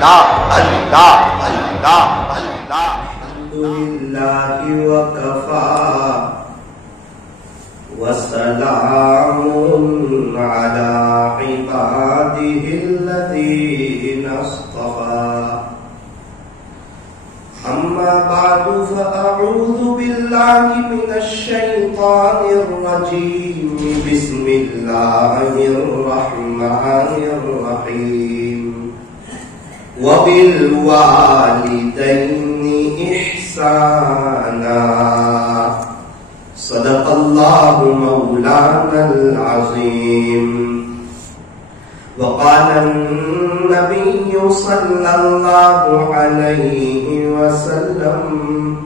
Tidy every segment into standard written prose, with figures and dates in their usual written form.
اللہ اللہ اللہ اللہ الحمدللہ وکفا وسلام علی عبادہ الذین اصطفى اما بعد فاعوذ باللہ من الشیطان الرجیم بسم اللہ الرحمن الرحیم وبالوالدین احسانا صدق اللہ مولانا العظیم وقال النبي صلى الله عليه وسلم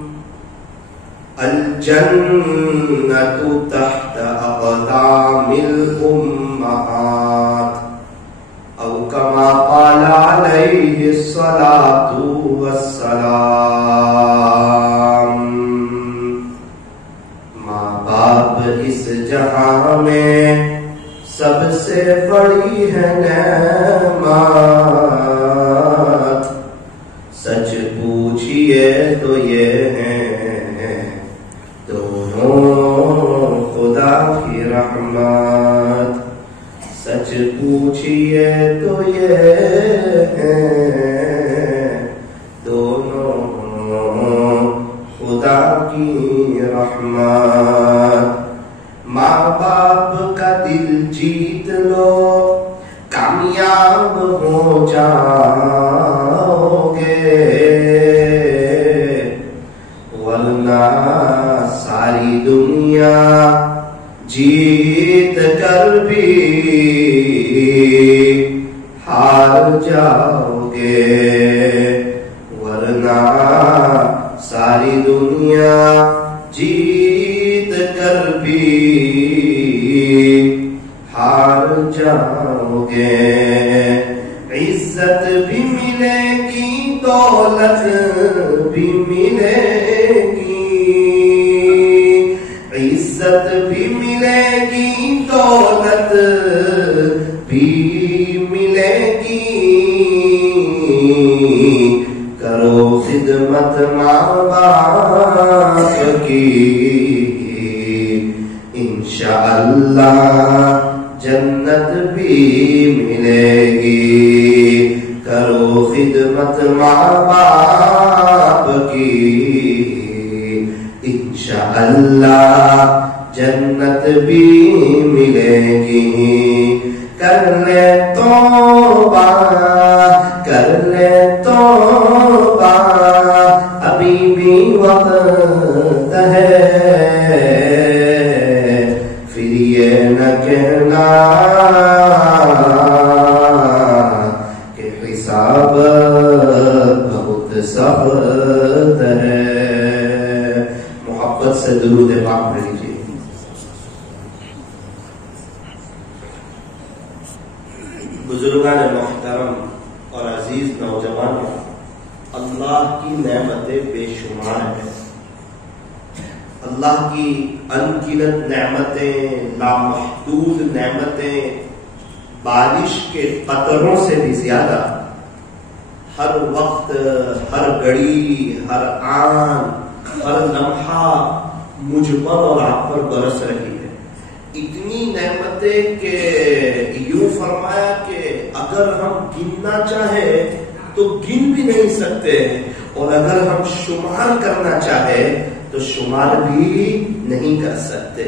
الجنة تحت أقدام الأمهات أو كما قال عليه الصلاة والسلام ماں باپ اس جہاں میں سب سے بڑی ہے نعمت سچ پوچھئے تو یہ ہیں دونوں خدا کی رحمت سچ پوچھئے تو یہ ہیں دونوں خدا کی رحمت ماں باپ کا دل جیت لو کامیاب ہو جاؤ گے ورنہ ساری دنیا جیت کر بھی ہار جاؤ گے ورنہ ساری دنیا جیت کر بھی ہار جاؤ گے عزت بھی ملے گی دولت بھی ملے گی عزت بھی ملے گی دولت بھی ملے گی کرو خدمت ماں باپ کی انشاءاللہ جنت بھی ملے گی کرو خدمت ماں باپ کی انشاءاللہ جنت بھی ملے گی کر لے توبہ کر لے توبہ ابھی بھی وقت ہے پھر یہ نہ کہنا کہ حساب بہت سخت ہے محبت سے درود پاک پڑھ لیجیے بزرگان محترم اور عزیز نوجوان اللہ کی نعمتیں بے شمار ہیں اللہ کی انگنت نعمتیں لامحدود نعمتیں بارش کے قطروں سے بھی زیادہ ہر وقت ہر گھڑی ہر آن ہر لمحہ مجھ پر اور آپ پر برس رہی ہے اتنی نعمتیں کہ یوں فرمایا کہ اگر ہم گننا چاہیں تو گن بھی نہیں سکتے اور اگر ہم شمار کرنا چاہیں تو شمار بھی نہیں کر سکتے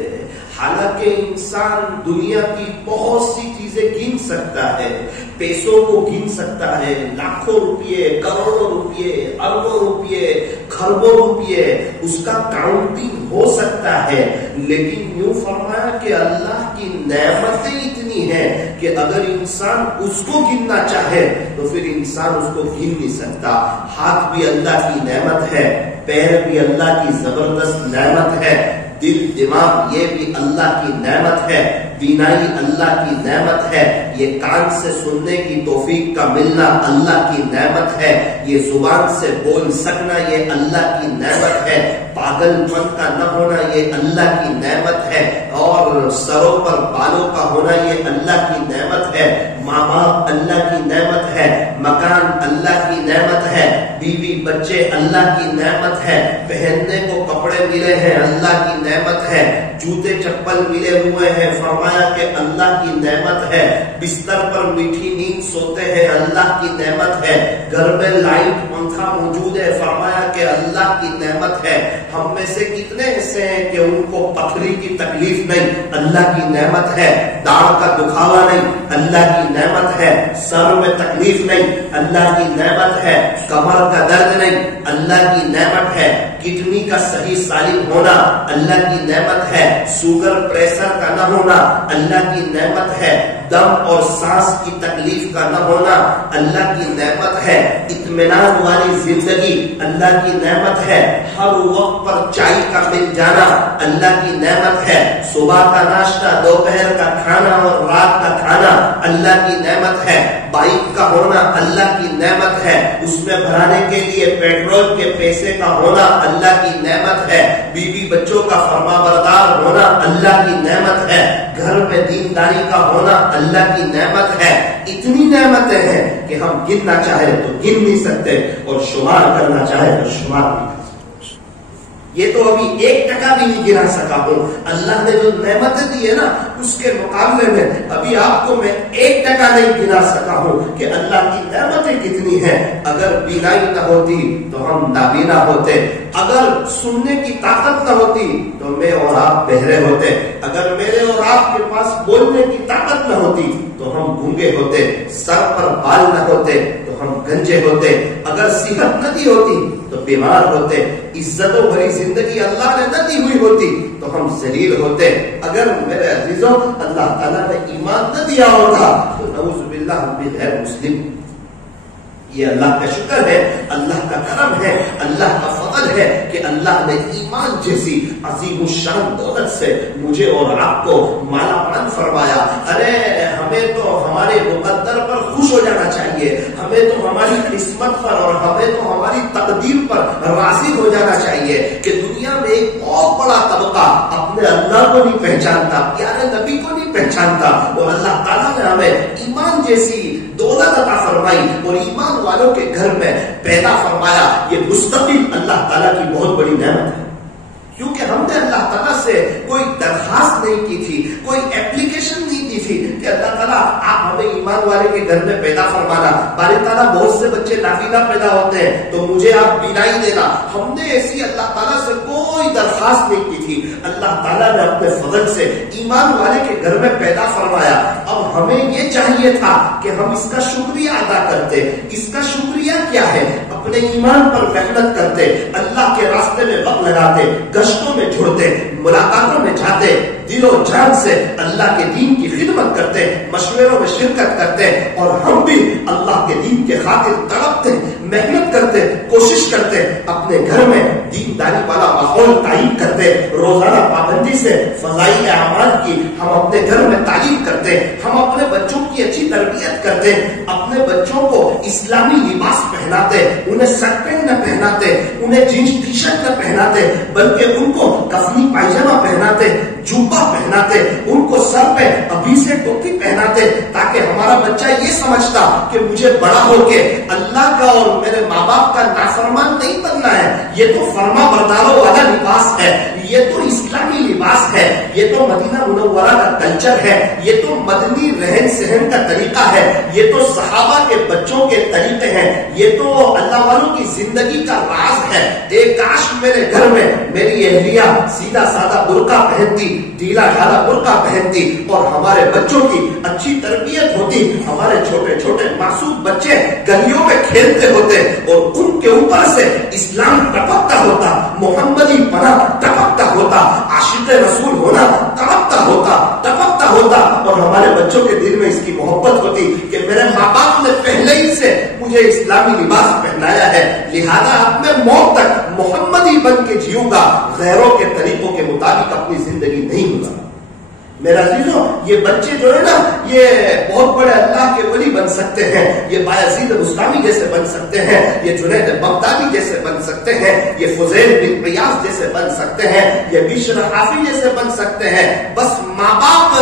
حالانکہ انسان دنیا کی بہت سی چیزیں گن سکتا ہے پیسوں کو گن سکتا ہے لاکھوں روپیے کروڑوں روپیے اربوں روپیے کھربوں روپیے اس کا کاؤنٹنگ ہو سکتا ہے لیکن یوں فرمایا کہ اللہ کی نعمتیں اتنی ہیں کہ اگر انسان اس کو گننا چاہے تو پھر انسان اس کو گن نہیں سکتا ہاتھ بھی اللہ کی نعمت ہے پیر بھی اللہ کی زبردست نعمت ہے دل دماغ یہ بھی اللہ کی نعمت ہے بینائی اللہ کی نعمت ہے یہ کان سے سننے کی توفیق کا ملنا اللہ کی نعمت ہے یہ زبان سے بول سکنا یہ اللہ کی نعمت ہے پاگل پن کا نہ ہونا یہ اللہ کی نعمت ہے اور سروں پر بالوں کا ہونا یہ اللہ کی نعمت ہے ماں باپ اللہ کی نعمت ہے، مکان اللہ کی نعمت ہے، بیوی بچے اللہ کی نعمت ہے، پہننے کو کپڑے ملے ہیں اللہ کی نعمت ہے، جوتے چپل ملے ہوئے ہیں فرمایا کہ اللہ کی نعمت ہے، بستر پر میٹھی نیند سوتے ہیں اللہ کی نعمت ہے، گھر میں لائٹ پنکھا موجود ہے فرمایا کہ اللہ کی نعمت ہے۔ ہم میں سے کتنے ایسے ہیں کہ ان کو پتھری کی تکلیف نہیں، اللہ کی نعمت ہے، داڑھ کا دکھاوا نہیں، اللہ کی نعمت ہے، سر میں تکلیف نہیں، اللہ کی نعمت ہے، کمر کا درد نہیں، اللہ کی نعمت ہے، کڈنی کا صحیح سالم ہونا اللہ کی نعمت ہے، شوگر پریشر کا نہ ہونا اللہ کی نعمت ہے، دم اور سانس کی تکلیف کا نہ ہونا اللہ کی نعمت ہے، اطمینان والی زندگی اللہ کی نعمت ہے، ہر وقت پر چائے کا مل جانا اللہ کی نعمت ہے، صبح کا ناشتہ، دوپہر کا کھانا اور رات کا کھانا اللہ کی نعمت ہے، بائک کا ہونا اللہ کی نعمت ہے، اس میں بھرانے کے لیے پیٹرول کے پیسے کا ہونا اللہ کی نعمت ہے، بیوی بچوں کا فرما بردار ہونا اللہ کی نعمت ہے، گھر میں دینداری کا ہونا اللہ کی نعمت ہے۔ اتنی نعمتیں ہیں کہ ہم گننا چاہے تو گن نہیں سکتے اور شمار کرنا چاہے تو شمار نہیں کر سکتے۔ یہ تو ابھی 1% بھی نہیں گنا سکا ہوں، اللہ نے جو نعمتیں دی ہے نا اس کے مقابلے میں ابھی آپ کو میں 1% نہیں گنا سکا ہوں کہ اللہ کی نعمتیں کتنی ہیں۔ اگر بینائی نہ ہوتی تو ہم نابینا ہوتے، اگر سننے کی طاقت نہ ہوتی تو میں اور آپ بہرے ہوتے، اگر میرے اور آپ کے پاس بولنے کی طاقت نہ ہوتی تو ہم گونگے ہوتے، سر پر بال نہ ہوتے تو ہم گنجے ہوتے، اگر صحت نہ دی ہوتی تو بیمار ہوتے، عزت و بڑی زندگی اللہ نے نہ دی ہوئی ہوتی تو ہم ذلیل ہوتے، اگر میرے عزیزوں اللہ تعالیٰ نے ایمان نہ دیا ہوتا تو نعوذ باللہ ہم بھی غیر مسلم۔ یہ اللہ کا شکر ہے، اللہ کا کرم ہے، اللہ کا فضل ہے کہ اللہ نے ایمان جیسی عظیم الشان دولت سے مجھے اور آپ کو مالا مال فرمایا۔ ارے ہمیں تو ہمارے مقدر پر خوش ہو جانا چاہیے، ہمیں تو ہماری قسمت پر اور ہمیں تو ہماری تقدیر پر راضی ہو جانا چاہیے کہ دنیا میں ایک بہت بڑا طبقہ اپنے اللہ کو نہیں پہچانتا، پیارے نبی کو نہیں پہچانتا، اور اللہ تعالیٰ نے ہمیں ایمان جیسی دولت عطا فرمائی اور ایمان والوں کے گھر میں پیدا فرمایا۔ یہ مستقل اللہ تعالیٰ کی بہت بڑی نعمت ہے، کیونکہ ہم نے اللہ تعالیٰ سے کوئی درخواست نہیں کی تھی، کوئی اپلیکیشن نہیں کی تھی کہ اللہ تعالیٰ آپ ہمیں ایمان والے کے گھر میں پیدا فرمانا، باری تعالیٰ بہت سے بچے نابینا پیدا ہوتے ہیں تو مجھے آپ بینائی دینا، ہم نے ایسی اللہ تعالیٰ سے کوئی درخواست نہیں کی تھی۔ اللہ تعالیٰ نے اپنے فضل سے ایمان والے کے گھر میں پیدا فرمایا۔ اب ہمیں یہ چاہیے تھا کہ ہم اس کا شکریہ ادا کرتے۔ اس کا شکریہ کیا ہے؟ اپنے ایمان پر محنت کرتے، اللہ کے راستے میں وقت لگاتے، گشتوں میں جڑتے، ملاقاتوں میں جاتے، دل و جان سے اللہ کے دین کی خدمت کرتے، مشوروں میں شرکت کرتے، اور ہم بھی اللہ کے دین کے خاطر تڑپتے، محنت کرتے، کوشش کرتے، اپنے گھر میں دینداری والا ماحول تعین کرتے، روزانہ پابندی سے فضائل اعمال کی ہم اپنے گھر میں تعلیم کرتے، ہم اپنے بچوں کی اچھی تربیت کرتے، اپنے بچوں کو اسلامی لباس پہناتے، انہیں شرٹ پینٹ نہ پہناتے، انہیں جینس ٹی شرٹ نہ پہناتے، بلکہ ان کو کفنی پائجامہ پہناتے، جوبہ پہناتے، ان کو سر پہ ابھی سے ٹوپی پہناتے، تاکہ ہمارا بچہ یہ سمجھتا کہ مجھے بڑا ہو کے اللہ کا اور میرے ماں باپ کا نافرمان نہیں بننا ہے، یہ تو فرما برداروں والا لباس ہے، یہ تو اسلامی لباس ہے، یہ تو مدینہ منورہ کا کلچر ہے، یہ تو مدنی رہن سہن کا طریقہ ہے، یہ تو صحابہ کے بچوں کے طریقے ہیں، یہ تو اللہ والوں کی زندگی کا راز ہے۔ ایک کاش میرے گھر میں میری اہلیہ سیدھا سادہ برقع پہنتی، ڈھیلا ڈھالا برقع پہنتی، اور ہمارے بچوں کی اچھی تربیت ہوتی، ہمارے چھوٹے چھوٹے معصوم بچے گلیوں میں کھیلتے ہوتے اور ان کے اوپر سے اسلام ٹپکتا ہوتا، محمدی پناہ ٹپکتا ہوتا، عاشق رسول ہونا ٹپکتا ہوتا، اور ہمارے بچوں کے دل میں اس کی محبت ہوتی کہ میرے ماں باپ نے پہلے ہی سے مجھے اسلامی لباس پہنایا ہے، لہذا اب میں موت تک محمدی بن کے جیوں گا، غیروں کے طریقوں کے مطابق اپنی زندگی نہیں گزارا۔ میرا عزیزوں، یہ بچے جو ہے نا، یہ بہت بڑے اللہ کے ولی بن سکتے ہیں، یہ بایزید بستامی جیسے بن سکتے ہیں، یہ جنید بغدادی جیسے بن سکتے ہیں، یہ فضیل بن عیاض جیسے بن سکتے ہیں، یہ بشر حافی جیسے بن سکتے ہیں. بس ماں باپ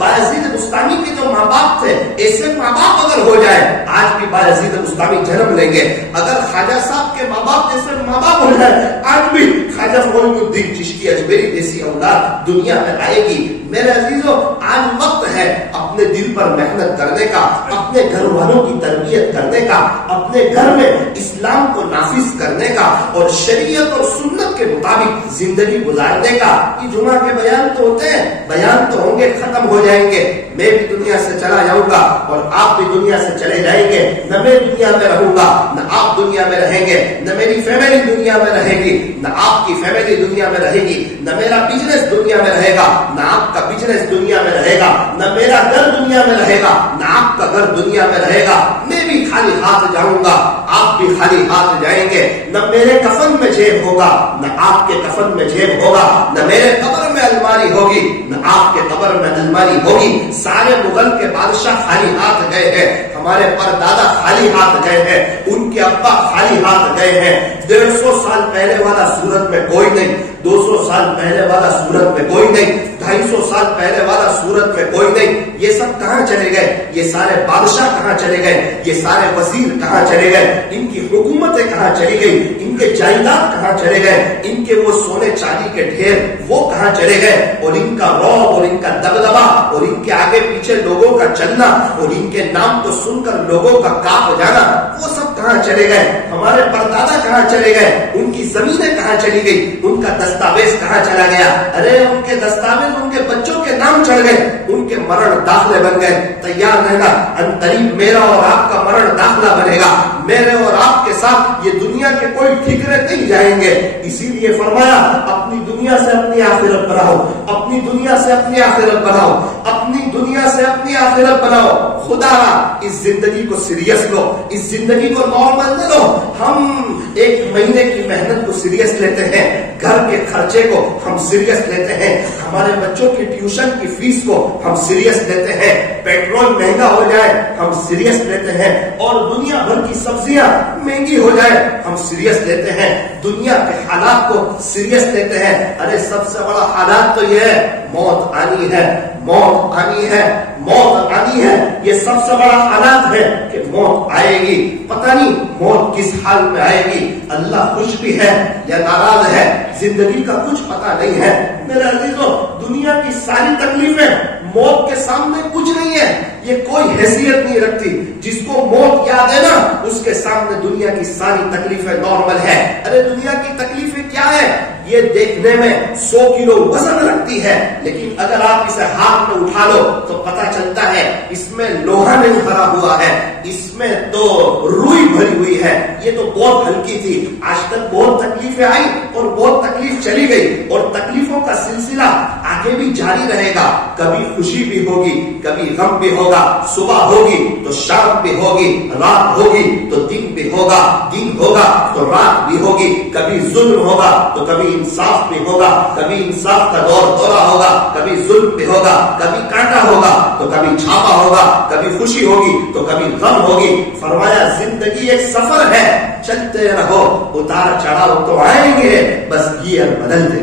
بایزید بستامی کے جو ماں باپ تھے ایسے ماں باپ اگر ہو جائے آج بھی بایزید بستامی جنم لیں گے. اگر خواجہ صاحب کے ماں باپ جیسے ماں باپ ہو جائے آج بھی خواجہ معین الدین چشتی اجمیری جیسی اولاد دنیا میں آئے گی. میرے عزیزوں آج وقت ہے اپنے دل پر محنت کرنے کا، اپنے گھر والوں کی تربیت کرنے کا، اپنے گھر میں اسلام کو نافذ کرنے کا اور شریعت اور سنت کے مطابق زندگی گزارنے کا. یہ جمعہ کے بیان تو ہوتے ہیں، بیان تو ہوں گے، ختم ہو جائیں گے. میں بھی دنیا سے چلا جاؤں گا اور آپ بھی دنیا سے چلے جائیں گے. نہ میں دنیا میں رہوں گا، نہ آپ دنیا میں رہیں گے، نہ میری فیملی دنیا میں رہے گی، نہ آپ کی فیملی دنیا میں رہے گی، نہ میرا بزنس دنیا میں رہے گا، نہ آپ کا بزنس دنیا میں رہے گا، نہ میرا گھر دنیا میں رہے گا، نہ آپ کا گھر دنیا میں رہے گا. میں بھی خالی ہاتھ جاؤں گا، آپ بھی خالی ہاتھ جائیں گے. نہ میرے کفن میں جیب ہوگا، نہ آپ کے کفن میں جیب ہوگا، نہ میرے قبر میں الماری ہوگی، نہ آپ کے قبر میں الماری ہوگی. سارے مغل کے بادشاہ خالی ہاتھ گئے ہیں، ہمارے پردادا خالی ہاتھ گئے ہیں، ان کے ابا خالی ہاتھ گئے ہیں. 150 سال پہلے والا صورت میں کوئی نہیں، 200 سال پہلے والا صورت میں کوئی نہیں، 250 سال پہلے والا صورت میں کوئی نہیں. یہ سب کہاں چلے گئے؟ یہ سارے بادشاہ کہاں چلے گئے؟ یہ سارے وزیر کہاں چلے گئے؟ ان کی حکومتیں کہاں چلی گئی؟ ان کے جائیداد کہاں چلے گئے؟ ان کے وہ سونے چاندی کے ڈھیر وہ کہاں چلے گئے؟ اور ان کا رعب اور ان کا دبدبا اور ان کے آگے پیچھے لوگوں کا چلنا اور ان کے نام کو سن کر لوگوں کا کانپ جانا وہ سب کہاں چلے گئے؟ ہمارے پردادا کہاں چلے گئے؟ ان کی زمینیں کہاں چلی گئی؟ ان کا دستاویز کہاں چلا گیا؟ ارے ان کے دستاویز ان کے بچوں کے نام چڑھ گئے، ان کے مرن داخلے بن گئے. تیار رہنا، ان قریب میرا اور آپ کا مرن داخلہ بنے گا. میرے اور آپ کے ساتھ یہ دنیا کے کوئی ٹھکرے نہیں جائیں گے. اسی لیے فرمایا اپنی دنیا سے اپنی آخرت بناؤ، اپنی دنیا سے اپنی آخرت بناؤ، اپنی دنیا سے اپنی آخرت بناؤ. خدا اس زندگی کو سیریس لو، اس زندگی کو نارمل نہ لو. ہم ایک مہینے کی محنت کو سیریس لیتے ہیں، گھر کے خرچے کو ہم سیریس لیتے ہیں، ہمارے بچوں کی ٹیوشن کی فیس کو ہم سیریس لیتے ہیں، پیٹرول مہنگا ہو جائے ہم سیریس لیتے ہیں، اور دنیا بھر کی سبزیاں مہنگی ہو جائے ہم سیریس لیتے ہیں، دنیا کے حالات کو سیریس لیتے ہیں. ارے سب سے بڑا حالات تو یہ ہے موت آنی ہے، موت آنی ہے، موت آنی ہے. یہ سب سے بڑا حالات ہے کہ موت آئے گی. پتہ نہیں موت کس حال میں آئے گی، اللہ خوش بھی ہے یا ناراض ہے، زندگی کا کچھ پتہ نہیں ہے. میرے عزیزوں دنیا کی ساری تکلیفیں موت کے سامنے کچھ نہیں ہے، یہ کوئی حیثیت نہیں رکھتی. جس کو موت یاد ہے نا اس کے سامنے دنیا کی ساری تکلیفیں نارمل ہے. ارے دنیا کی تکلیفیں کیا ہے؟ یہ دیکھنے میں 100 کلو وزن رکھتی ہے، لیکن اگر آپ اسے ہاتھ میں اٹھا لو تو پتہ چلتا ہے اس میں لوہا نہیں بھرا ہوا ہے، اس میں تو روئی بھری ہوئی ہے. یہ تو بہت ہلکی تھی. آج تک بہت تکلیفیں آئی اور بہت تکلیف چلی گئی، اور تکلیفوں کا سلسلہ آگے بھی جاری رہے گا. کبھی خوشی بھی ہوگی، کبھی غم بھی ہوگا. صبح ہوگی تو شام بھی ہوگی، رات ہوگی تو دن بھی ہوگا، دن ہوگا تو رات بھی ہوگی. کبھی ظلم ہوگا تو کبھی انصاف بھی ہوگا، کبھی انصاف کا دور دورہ ہوگا، کبھی ظلم بھی ہوگا، کبھی کانٹا ہوگا تو کبھی چھاپا ہوگا، کبھی خوشی ہوگی تو کبھی غم ہوگی. فرمایا زندگی ایک سفر ہے، چلتے رہو، اتار چڑھاؤ تو آئیں گے، بس گیئر بدل دے.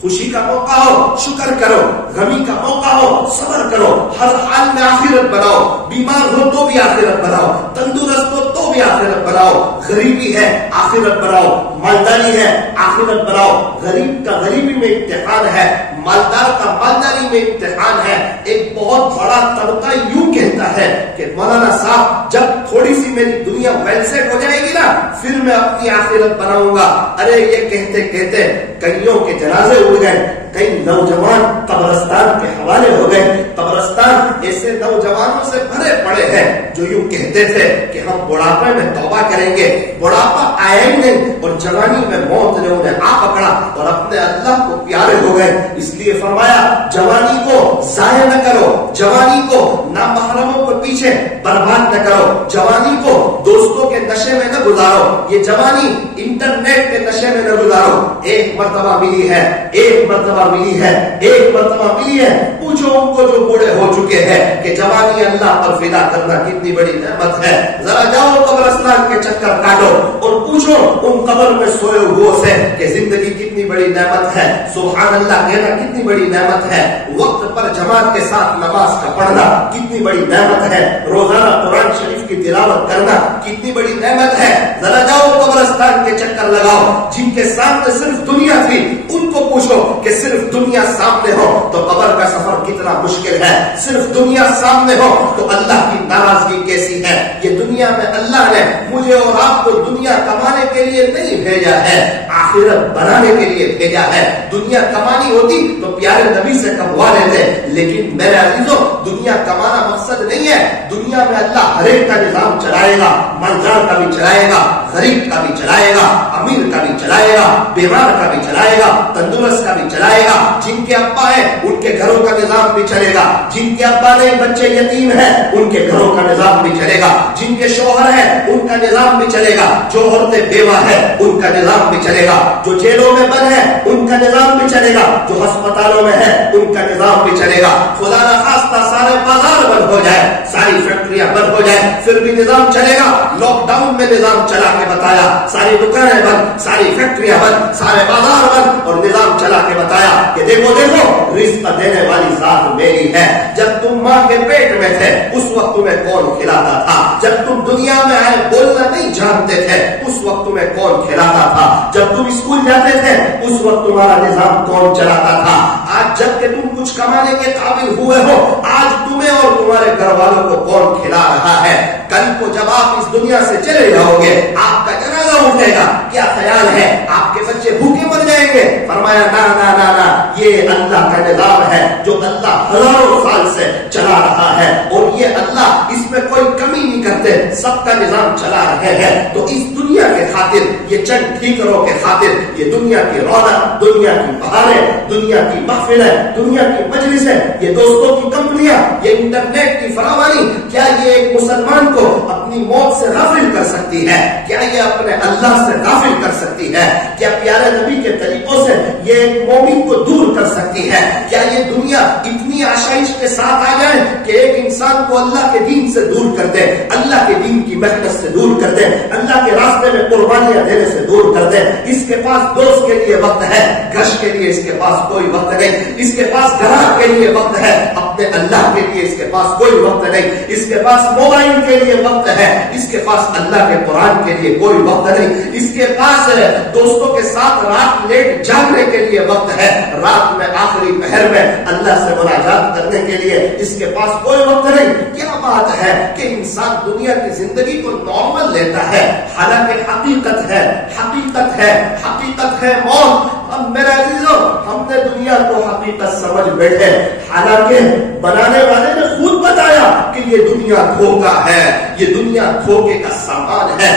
خوشی کا موقع ہو شکر کرو، غمی کا موقع ہو صبر کرو. ہر حال میں آخرت بناؤ. بیمار ہو تو بھی آخرت بناؤ، تندرست ہو تو بھی آخرت بناؤ. غریبی ہے آخرت بناؤ، مالداری ہے آخرت بناؤ. غریب کا غریبی میں امتحان ہے، مالدار کا مالداری میں امتحان ہے. ایک بہت بڑا طبقہ یوں کہتا ہے کہ مولانا صاحب جب تھوڑی سی میری دنیا ویل سیٹ ہو جائے گی نا پھر میں اپنی آخرت بناؤں گا. ارے یہ کہتے کہتے کئیوں کے جنازے اڑ گئے، کئی نوجوان قبرستان کے حوالے ہو گئے. قبرستان ایسے نوجوانوں سے بھرے پڑے ہیں جو یوں کہتے تھے کہ ہم بڑھاپے میں توبہ کریں گے. بڑھاپا آیا ہی نہیں اور جوانی میں موت نے انہیں آ پکڑا اور اپنے اللہ کو پیارے ہو گئے. اس لیے فرمایا جوانی کو ضائع نہ کرو، جوانی کو نامحرموں کے پیچھے پیچھے برباد نہ کرو، جوانی کو دوستوں کے نشے میں نہ گزارو، یہ جوانی انٹرنیٹ کے نشے میں نہ گزارو۔ ایک مرتبہ ملی ہے، ایک مرتبہ ملی ہے، ایک مرتبہ ملی ہے، پوچھو ان کو جو بوڑھے ہو چکے ہیں کہ جوانی اللہ پر فدا کرنا کتنی بڑی نعمت ہے۔ ذرا جاؤ قبرستان کے چکر کاٹو اور پوچھو ان قبر میں سوئے ہوئے سے کہ زندگی کتنی بڑی نعمت ہے، سبحان اللہ کہنا کتنی بڑی نعمت ہے، وقت پر جماعت کے ساتھ نماز کا پڑھنا کتنی بڑی نعمت ہے، روزانہ قرآن شریف کی تلاوت کرنا کتنی بڑی نعمت ہے۔ ذرا جاؤ قبرستان کے چکر لگاؤ، جن کے سامنے صرف دنیا تھی ان کو پوچھو کہ صرف دنیا سامنے ہو تو قبر کا سفر کتنا مشکل ہے، صرف دنیا سامنے ہو تو اللہ کی ناراضگی کیسی ہے۔ یہ دنیا میں اللہ نے مجھے اور آپ کو دنیا کمانے کے لیے نہیں بھیجا ہے، آخرت بنانے کے لیے بھیجا ہے۔ دنیا کمانی ہوتی تو پیارے نبی سے کموا لیتے، لیکن میرے عزیزوں دنیا کمانا مقصد نہیں ہے۔ دنیا میں اللہ ہر ایک کا نظام چلائے گا، مالدار کا بھی چلائے گا، غریب کا بھی چلائے گا، امیر کا بھی چلائے گا، بیمار کا بھی چلائے گا، تندرست کا بھی چلائے گا۔ جن کے ابا ہیں ان کے گھروں کا نظام بھی چلے گا، جن کے ابا نہیں بچے یتیم ہیں ان کے گھروں کا نظام بھی چلے گا، جن کے شوہر ہیں ان کا نظام بھی چلے گا، جو عورتیں بیوہ ہیں ان کا نظام بھی چلے گا، جو جیلوں میں بند ہیں ان کا نظام بھی چلے گا، جو ہسپتالوں میں ہیں ان کا نظام بھی چلے گا۔ خدا نہ خواستہ سارے بازار بند ہو جائے، ساری فیکٹریاں بند ہو جائیں، پھر بھی نظام چلے گا۔ لاک ڈاؤن میں نظام چلا کے بتایا، ساری دکانیں بند، ساری فیکٹریاں بند، سارے بازار بند، اور نظام چلا کے بتایا کہ دیکھو دیکھو رزق دینے والی ذات میری ہے۔ جب تم ماں کے پیٹ میں تھے اس وقت تمہیں کون کھلاتا تھا؟ جب تم دنیا میں آئے بولنا نہیں جانتے تھے اس وقت تمہیں کون کھلاتا تھا؟ جب تم اسکول جاتے تھے اس وقت تمہارا نظام کون چلاتا تھا؟ آج جب کہ تم کچھ کمانے کے قابل ہوئے ہو آج تمہیں اور تمہارے گھر والوں کو کون کھلا رہا ہے؟ کل کو جب آپ اس دنیا سے چلے جاؤ گے آپ کا جنازہ اٹھے گا، کیا خیال ہے آپ کے بچے بھوکے مر جائیں گے؟ فرمایا نا نا نا نا، یہ اللہ کا نظام ہے جو اللہ ہزاروں سال سے چلا رہا ہے، اور یہ اللہ اس میں کوئی کمی نہیں کرتے، سب کا نظام چلا رہے ہیں۔ تو اس دنیا کے خاطر، یہ چند ٹھیکروں کے خاطر، یہ دنیا کی رونق، دنیا کی بہاریں، دنیا کی محفلیں، دنیا کی مجلسیں، یہ دوستوں کی کمپنیاں، یہ انٹرنیٹ کی فراوانی، کیا یہ ایک مسلمان کو اپنی موت سے غافل کر سکتی ہے؟ کیا یہ اپنے اللہ سے غافل کر سکتی ہے؟ کیا پیارے نبی کے طریقوں سے یہ ایک مومن کو دور کر سکتی ہے؟ کیا یہ دنیا اتنی آشائش کے ساتھ آ جائے کہ ایک انسان کو اللہ کے دین سے دور کر دے، اللہ کے دین کی محنت سے دور کر دے، اللہ کے راستے میں قربانیاں دینے سے دور کر دے؟ اس کے پاس دوست کے لیے وقت ہے، گشت کے لیے اس کے پاس کوئی وقت نہیں، اس کے پاس گراہک کے لیے وقت ہے، اپنے اللہ کے لیے اس کے پاس کوئی وقت نہیں، اس کے پاس موبائل کے لیے وقت ہے، اس کے پاس اللہ کے قرآن کے لیے کوئی وقت نہیں، اس کے پاس دوستوں کے ساتھ رات لیٹ جاگنے کے لیے وقت ہے، رات میں آخری پہر میں اللہ سے مناجات کرنے کے لیے اس کے پاس کوئی وقت نہیں۔ کیا بات ہے کہ انسان دنیا کی زندگی کو نارمل لیتا ہے، حالانکہ حقیقت ہے، حقیقت ہے، حقیقت ہے موت۔ اب میرے عزیزوں ہم نے دنیا کو حقیقت سمجھ بیٹھے، حالانکہ بنانے والے نے خود بتایا کہ یہ دنیا دھوکہ ہے، یہ دنیا دھوکے کا سامان ہے۔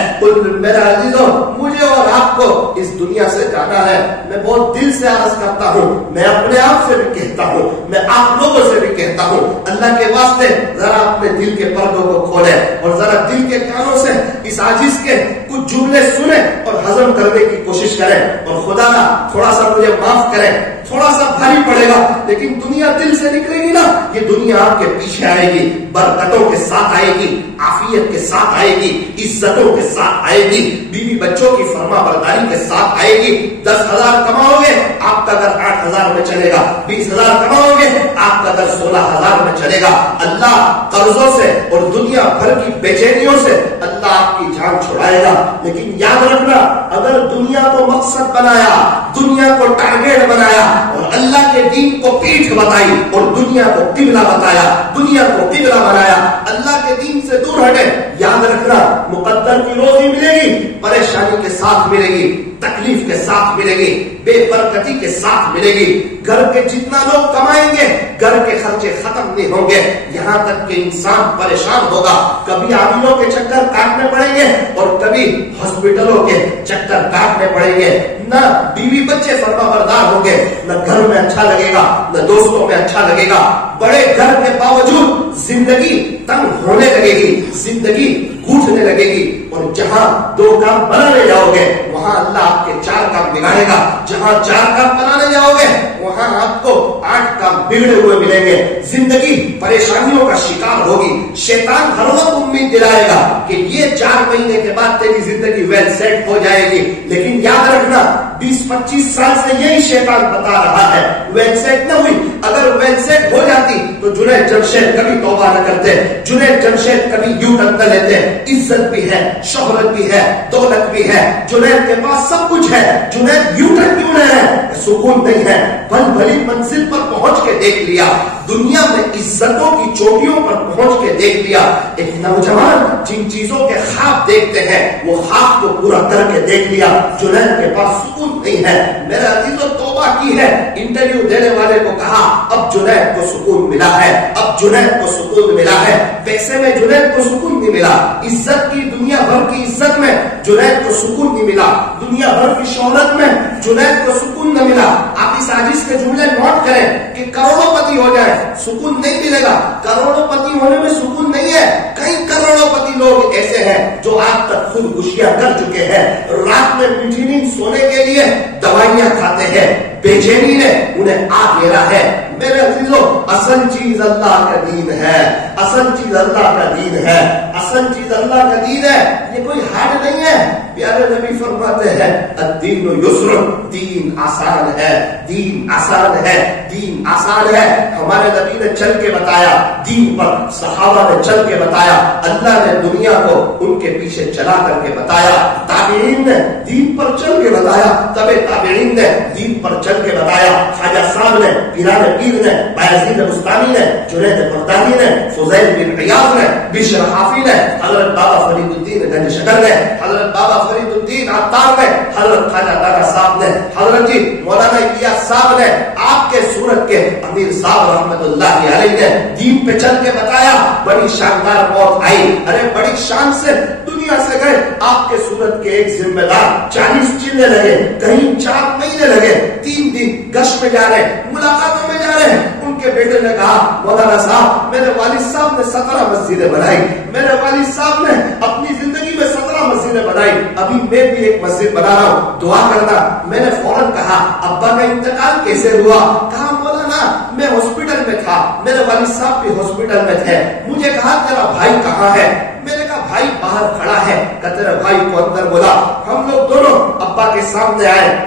میرے عزیزوں مجھے اور آپ کو اس دنیا سے جانا ہے۔ میں بہت دل سے عرض کرتا ہوں، میں اپنے آپ سے بھی کہتا ہوں، میں آپ لوگوں سے بھی کہتا ہوں، اللہ کے واسطے ذرا اپنے دل کے پردوں کو کھولیں اور ذرا دل کے کانوں سے اس عاجز کے کچھ جملے سنیں اور ہضم کرنے کی کوشش کریں، اور خدا نہ تھوڑا سا مجھے معاف کریں، تھوڑا سا بھاری پڑے گا لیکن دنیا دل سے نکلے گی نا، یہ دنیا آپ کے پیچھے آئے گی، برکتوں کے ساتھ آئے گی، عافیت کے ساتھ آئے گی، عزتوں کے ساتھ آئے گی، بیوی بچوں کی فرما برداری کے ساتھ آئے گی۔ 10,000 کماؤ گے آپ کا گھر 8,000 میں چلے گا، 20,000 کماؤ گے آپ کا گھر 16,000 میں چلے گا۔ اللہ قرضوں سے اور دنیا بھر کی بے چینیوں سے اللہ آپ کی جان چھڑائے گا، لیکن یاد رکھنا اگر دنیا کو مقصد بنایا، دنیا کو ٹارگیٹ بنایا اور اللہ کے دین کو پیٹھ بتائی اور دنیا کو قبلہ بتایا، دنیا کو قبلہ بنایا، اللہ کے دین سے دور ہٹے، یاد رکھنا مقدر کی روزی ملے گی، پریشانی کے ساتھ ملے گی، تکلیف کے ساتھ ملے گی، بے برکتی کے ساتھ ملے گی۔ گھر کے جتنا لوگ کمائیں گے گھر کے خرچے ختم نہیں ہوں گے، یہاں تک کہ انسان پریشان ہوگا، کبھی عاملوں کے چکر کاٹنے پڑیں گے اور کبھی ہاسپٹلوں کے چکر کاٹنے پڑیں گے، نہ بیوی بچے فرما بردار ہوں گے، نہ گھر میں اچھا لگے گا نہ دوستوں میں اچھا لگے گا۔ بڑے گھر کے باوجود زندگی تنگ ہونے لگے گی، زندگی گھٹنے لگے گی، اور جہاں 2 کام بنانے جاؤ گے وہاں اللہ آپ کے 4 کام بگاڑے گا، جہاں 4 کام بنانے جاؤ گے وہاں آپ کو 8 کام بگڑے ہوئے ملیں گے، زندگی پریشانیوں کا شکار ہوگی۔ شیطان ہر وقت امید دلائے گا کہ یہ 4 مہینے کے بعد تیری زندگی ویل سیٹ ہو جائے گی، لیکن یاد رکھنا 20-25 سال سے یہی شیطان بتا رہا ہے ویل سیٹ نہ ہوئی۔ اگر ویل سیٹ ہو جاتی تو جنید جمشید کبھی توبہ نہ کرتے، جنید جمشید کبھی یوں نہ لیتے، عزت بھی ہے، شہرت بھی ہے، دولت بھی ہے، جنید کے پاس سب کچھ ہے، جنید یوں کیوں نہ ہے؟ سکون نہیں ہے، بھلی منزل پر پہنچ کے دیکھ لیا، دنیا میں عزتوں کی چوٹیوں پر پہنچ کے دیکھ لیا۔ ایک نوجوان جن چیزوں کے خواب دیکھتے ہیں وہ خواب کو پورا کر کے دیکھ لیا، جنید کے پاس سکون نہیں ہے۔ میرے عزیزوں توبہ کی ہے، انٹرویو دینے والے کو کہا اب جنید کو سکون ملا ہے، اب جنید کو سکون ملا ہے، پیسے میں جنید کو سکون نہیں ملا، عزت کی دنیا بھر کی عزت میں جنید کو سکون نہیں ملا، دنیا بھر کی شہرت میں جنید کو سکون نہ ملا۔ آپ اس عاجز کے جملے نوٹ کریں کہ کروڑوں پتی ہو جائے سکون نہیں ملے گا، کروڑوں پتی ہونے میں سکون نہیں ہے۔ کئی کروڑوں پتی لوگ ایسے ہیں جو آج تک خودکشیاں کر چکے ہیں، رات میں میٹھی نیند سونے کے لیے دوائیاں کھاتے ہیں، بے چینی نے انہیں آ گھیرا ہے۔ میرے عزیزوں اصل چیز اللہ کا دین ہے، اصل چیز اللہ کا دین ہے، اصل چیز اللہ کا دین ہے، یہ کوئی ہارڈ نہیں ہے۔ پیارے نبی فرماتے ہیں الدین یسر، دین آسان ہے، دین آسان ہے، دین آسان ہے۔ ہمارے نبی نے چل کے بتایا دین پر، صحابہ نے چل کے بتایا، اللہ نے دنیا کو ان کے پیچھے چلا کر کے بتایا، تابعین نے دین پر چل کے بتایا، تبع تابعین نے دین پر چل کے بتایا، خواجہ صاحب نے، پیران پیر نے، بایزید بستانی نے، جنید بغدادی نے، فضیل بن عیاض نے، بشر حافی نے، حضرت بابا فرید الدین گنج شکر نے، حضرت بابا فرید الدین عطار نے، حضرت خواجہ دادا صاحب نے، حضرت جی مولانا الیاس صاحب نے، آپ کے سورت کے امیر صاحب رحمت اللہ علیہ نے دین پہ چل کے بتایا۔ بڑی شاندار موت آئی، ارے بڑی شان سے دنیا سے گئے، آپ کے سورت کے ایک ذمہ دار 40 چلنے لگے، کہیں 4 مہینے لگے، 3 دن گشت میں جا رہے، ملاقاتوں میں جا رہے ہیں۔ ان کے بیٹے نے کہا مولانا صاحب میرے والد صاحب نے 17 مسجدیں بنائی، میرے والد صاحب نے اپنی زندگی میں 17 مسجدیں بنائی، ابھی میں بھی ایک مسجد بنا رہا ہوں، دعا کرنا۔ میں نے فوراً کہا ابا کا انتقال کیسے ہوا؟ کہا مولانا میں ہاسپٹل میں تھا، میرے والد صاحب بھی ہاسپٹل میں تھے، مجھے کہا تیرا بھائی کہاں ہے؟ میں نے کہا بھائی باہر کھڑا ہے۔ کہ تیرا بھائی کو اندر بولا، ہم لوگ دونوں ابا کے سامنے آئے۔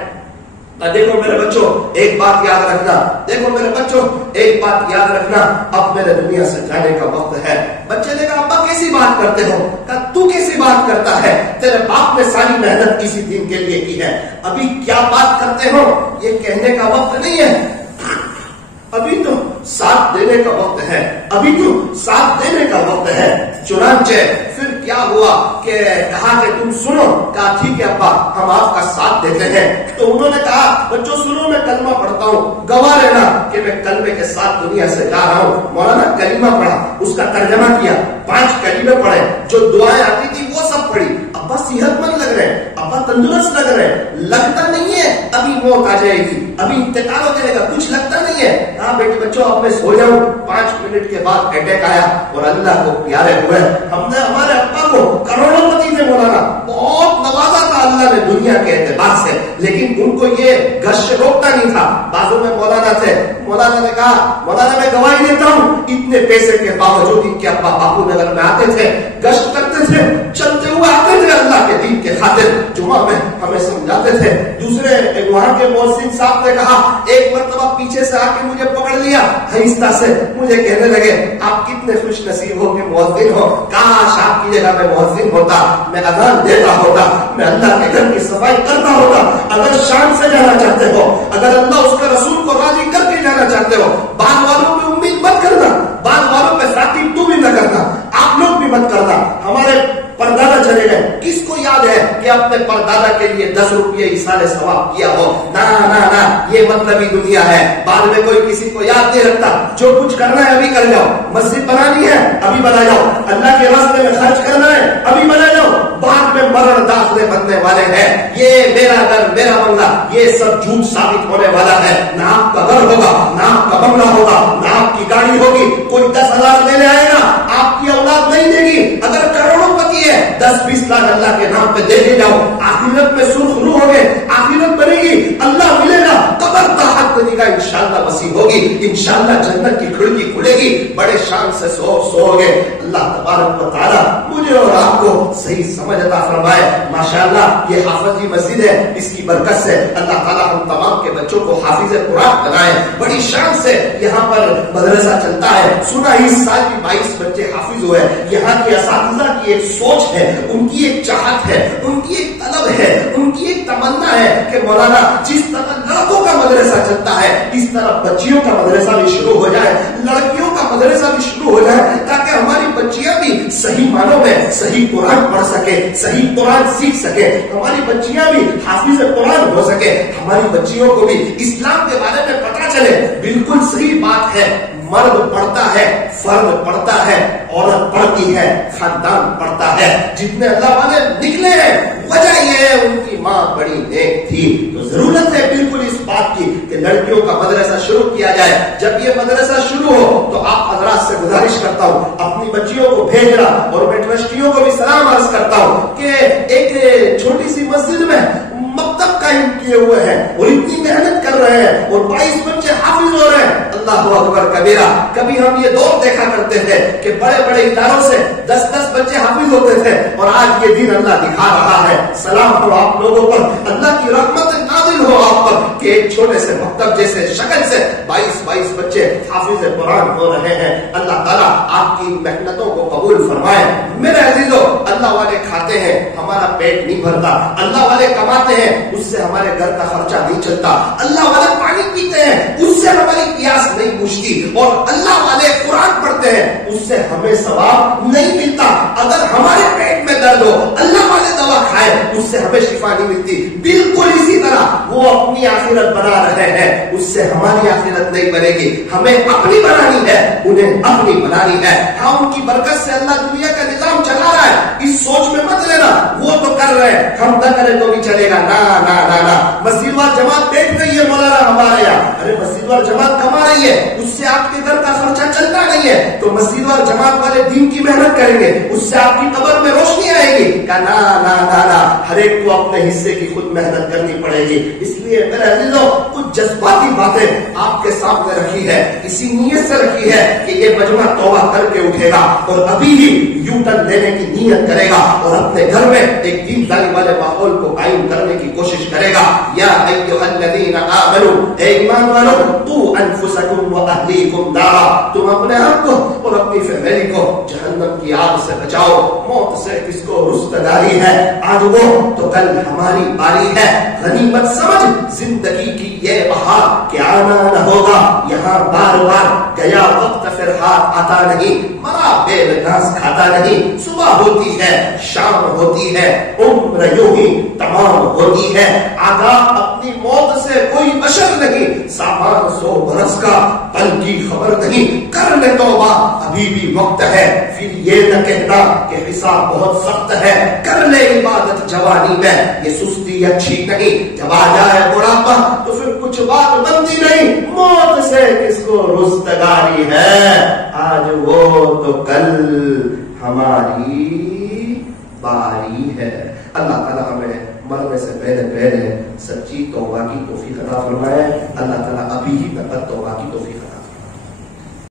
دیکھو میرے بچوں ایک بات یاد رکھنا، دیکھو میرے بچوں ایک بات یاد رکھنا، اب میرے دنیا سے جانے کا وقت ہے۔ بچے نے کہا ابا کیسی بات کرتے ہو؟ کہا تو کیسی بات کرتا ہے؟ تیرے باپ نے ساری محنت کسی دن کے لیے کی ہے، ابھی کیا بات کرتے ہو یہ کہنے کا وقت نہیں ہے، ابھی تو ساتھ دینے کا وقت ہے، ابھی تو ساتھ دینے کا وقت ہے۔ چنانچہ پھر کیا ہوا کہ کہا کہ تم سنو، کہا ٹھیک ہے ابا ہم آپ کا ساتھ دیتے ہیں۔ تو انہوں نے کہا بچوں سنو میں کلمہ پڑھتا ہوں، گواہ رہنا کہ میں کلمے کے ساتھ دنیا سے جا رہا ہوں۔ مولانا کلمہ پڑھا، اس کا ترجمہ کیا، 5 کلمے پڑھے، جو دعائیں آتی تھی وہ سب پڑھی۔ ابا صحت مند لگ رہے، ابا تندرست لگ رہے، لگتا نہیں ہے ابھی موت آ جائے گی، ابھی انتقال ہو جائے گا، کچھ لگتا نہیں ہے۔ کہا بیٹے بچوں اب میں سو جاؤں۔ 5 منٹ کے بعد اٹیک آیا اور اللہ کو پیارے ہوئے۔ ہم نے ہمارے ابا کو کروڑوں پتی سے مولانا بہت نوازا تھا اللہ نے دنیا کے اعتبار سے، لیکن ان کو یہ گشت روکتا نہیں تھا۔ بازو میں مولانا تھے، مولانا نے کہا مولانا میں گواہی دیتا ہوں اتنے پیسے کے باوجود ان کے ابا باپو نگر میں آتے تھے، گشت کرتے تھے، چلتے ہوئے آتے تھے اللہ کے دین کے خاطر، جمعہ میں ہمیں سمجھاتے تھے۔ دوسرے وہاں کے مؤذن صاحب نے کہا ایک مرتبہ پیچھے سے آ کے مجھے پکڑ لیا، آہستہ سے مجھے کہنے لگے آپ کتنے خوش نصیب ہو کہ مؤذن ہو، کاش آپ کی جگہ میں مؤذن ہوتا، میں اذان دیتا ہوتا، میں اللہ کے گھر کی صفائی کرتا ہوتا۔ اگر شان سے جانا چاہتے ہو، اگر اللہ اس کے رسول کو راضی کر کے جانا چاہتے ہو، بعد والوں پہ امید مت کرنا، بعد والوں پہ ساتھی تو بھی نہ کرنا، آپ لوگ بھی مت کرنا۔ ہمارے پردادا چلے گئے، کس کو یاد ہے کہ اپنے پردادا کے لیے 10 روپیے ایصال ثواب کیا ہو. نا نا نا، یہ مطلبی دنیا ہے. بعد میں کوئی کسی کو یاد نہیں رکھتا. جو کچھ کرنا ہے ابھی کر جاؤ. مسجد بنانی ہے ابھی بنا جاؤ. اللہ کے راستے میں خرچ کرنا ہے ابھی بنا جاؤ. بعد میں مرن داخلے بننے والے ہیں. یہ میرا گھر میرا بنگلہ، یہ سب جھوٹ ثابت ہونے والا ہے. نہ آپ کا گھر ہوگا، نہ آپ کا بنگلہ ہوگا، نہ آپ کی گاڑی ہوگی. کوئی 10,000 دینے آئے گا، آپ کی اولاد نہیں دے گی. اگر کروڑوں پتی ہے 10-20 لاکھ اللہ کے نام پہ دے کے جاؤ. آخرت میں سرخرو ہوگے، آخرت بنے گی، اللہ ملے گا، قبر تحت بنے گا، انشاءاللہ وسیع ہوگی، انشاءاللہ جنت کی کھڑکی کھلے گی. بڑے شان سے سو گے. اللہ تبارک و تعالی مجھے اور آپ کو صحیح سمجھ عطا فرمائے. ماشاءاللہ یہ حافظ کی مسجد ہے، اس کی برکت سے اللہ تعالیٰ ہم تمام کے بچوں کو حافظ قرآن بنائے. بڑی شان سے یہاں پر مدرسہ چلتا ہے. 16 سال کی 22 بچے حافظ ہوئے. یہاں کے اساتذہ کی ایک سوچ ہے، ان کی ایک چاہت ہے، ان کی ایک طلب ہے، ان کی ایک تمنا ہے کہ مولانا جس طرح لڑکوں کا مدرسہ چلتا ہے اس طرح بچیوں کا مدرسہ بھی شروع ہو جائے، لڑکیوں کا مدرسہ بھی شروع ہو جائے، تاکہ ہماری بچیاں بھی صحیح معنوں میں صحیح قرآن پڑھ سکے، صحیح قرآن سیکھ سکے، ہماری بچیاں بھی حافظ قرآن ہو سکے، ہماری بچیوں کو بھی اسلام کے بارے میں پتہ چلے. بالکل صحیح بات ہے. مرد پڑھتا ہے، فرد پڑھتا ہے، عورت پڑھتی ہے، خاندان پڑھتا ہے. جتنے اللہ والے نکلے ہیں وجہ یہ ہے ان کی ماں بڑی نیک تھی. تو ضرورت ہے بالکل اس بات کی کہ لڑکیوں کا مدرسہ شروع کیا جائے. جب یہ مدرسہ شروع ہو تو آپ حضرات سے گزارش کرتا ہوں اپنی بچیوں کو بھیجنا، اور میں ٹرسٹیوں کو بھی سلام عرض کرتا ہوں کہ ایک چھوٹی سی مسجد میں مکتب قائم کیے ہوئے ہیں اور اتنی محنت کر رہے ہیں اور 22 بچے حافظ ہو رہے ہیں. اللہ اکبر کبیرہ. کبھی ہم یہ دور دیکھا کرتے تھے کہ بڑے بڑے اداروں سے 10-10 بچے حافظ ہوتے تھے، اور آج یہ دن اللہ دکھا رہا ہے. سلام ہو آپ لوگوں پر، اللہ کی رحمت نازل ہو آپ پر کہ ایک چھوٹے سے مکتب جیسے شکل سے 22 بچے حافظ قرآن ہو رہے ہیں. اللہ تعالیٰ آپ کی محنتوں کو قبول فرمائے. میرے عزیزو، اللہ والے کھاتے ہیں، ہمارا پیٹ نہیں بھرتا. اللہ والے کماتے ہیں، اس سے ہمارے گھر کا خرچہ نہیں چلتا. اللہ والے پانی پیتے ہیں، اس سے ہماری پیاس نہیں بجھتی. اور اللہ والے قرآن پڑھتے ہیں، اس سے ہمیں ثواب نہیں ملتا. اگر ہمارے پیٹ میں درد ہو، اللہ والے دوا کھائے، اس سے ہمیں شفا نہیں ملتی. بالکل اسی طرح وہ اپنی آخرت بنا رہے ہیں، اس سے ہماری آخرت نہیں بنے گی. ہمیں اپنی بنانی ہے، انہیں اپنی بنانی ہے. ہاں ان کی برکت سے اللہ دنیا کا نظام چلا رہا ہے. اس سوچ میں مت لینا وہ تو کر رہے ہیں ہم نہ کریں تو بھی چلے گا. نا نا نا نا، مسجد وال جماعت بیٹھ رہی ہے مولانا ہمارے یہاں. ارے مسجد وال جماعت کما رہی ہے، اس سے آپ کے گھر کا خرچہ چلتا نہیں ہے، تو مسجد وال جماعت والے دین کی محنت کریں گے، اس سے آپ کی قبر میں روشنی آئے گی. کہ نا نا نا نا، ہر ایک کو اپنے حصے کی خود محنت کرنی پڑے گی. اس لیے میرے عزیزوں کچھ جذباتی باتیں آپ کے سامنے رکھی ہے، اسی نیت سے رکھی ہے کہ یہ مجمع توبہ کر کے اٹھے گا اور ابھی ہی یو ٹرن لینے کی نیت کرے گا اور اپنے گھر میں ایک دین داری والے ماحول کو قائم کرنے کی کوشش کرے گا. یا ایھا الذین آمنوا، اے ایمان والو، قوا انفسکم واہلیکم نارا، تم اپنے آپ کو اور اپنی فیملی کو جہنم کی آگ سے بچاؤ. موت سے کس کو رستگاری ہے؟ آج وہ تو کل ہماری باری ہے. غنیمت سمجھ زندگی کی یہ بہار کہ آنا نہ ہوگا یہاں بار بار. گیا وقت پھر ہاتھ آتا نہیں، مرا بے ناز کھاتا نہیں. صبح ہوتی ہے شام ہوتی ہے، عمر یوں ہی تمام ہوتی ہے. آگاہ اپنی موت سے کوئی بشر نہیں، سامان 100 برس کا پل کی خبر نہیں. کر لے توبہ ابھی بھی وقت ہے، پھر یہ نہ کہنا کہ حساب بہت سخت ہے. کر لے عبادت جوانی میں، یہ سستی اچھی نہیں. جب آ جائے بڑھاپا تو پھر کچھ بات بنتی نہیں. موت سے کس کو رستگاری ہے؟ آج وہ تو کل ہماری باری ہے. اللہ تعالیٰ ہمیں مرنے سے پہلے سچی توبہ کی توفیق عطا فرمائے. اللہ تعالیٰ ابھی ہی توبہ کی توفیق عطا